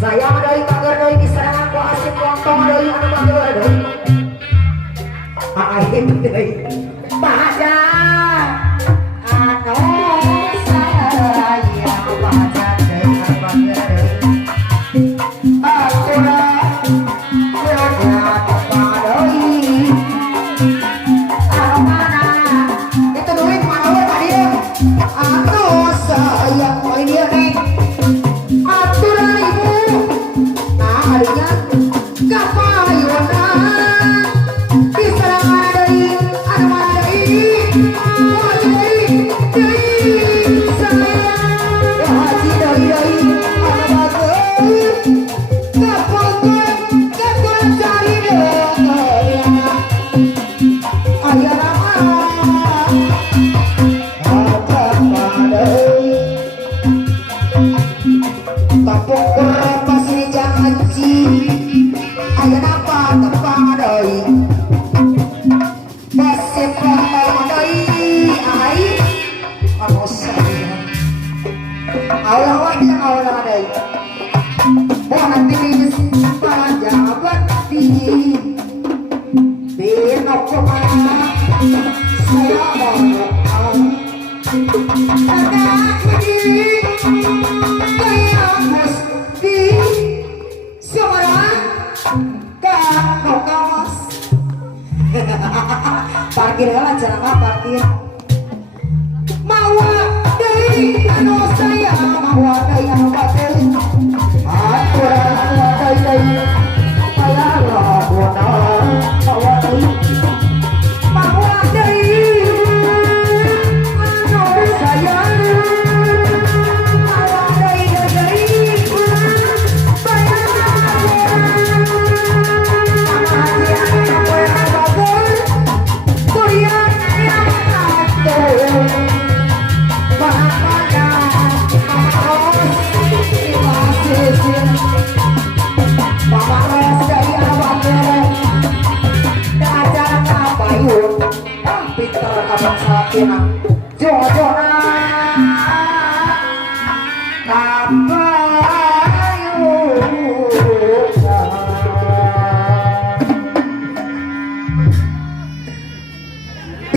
Saya dari pagar dari diserang aku asik wong tong dari anu pagar dari itu deh baca anu sayang baca dengan bangga aku berada kepadai mana itu duit mana tadi anu sayang ini dia nih atur ibu nah harinya kapayona diserang dari ada mana ini saya haji dari ada bagus kapal cari ayah tapok berapa sini jangan ci ayah apa tepang doi basep doi ai anu saya Allah wajah Allah doi bukan tiris pajabat di binok kemana saya mau agak begini kayak mesti seorang kaos parkir lah jangan parkir mau dari anu saya mau dari anu batin atur dari saya lah bodoh mau dari anu saya pintar abang sakina jona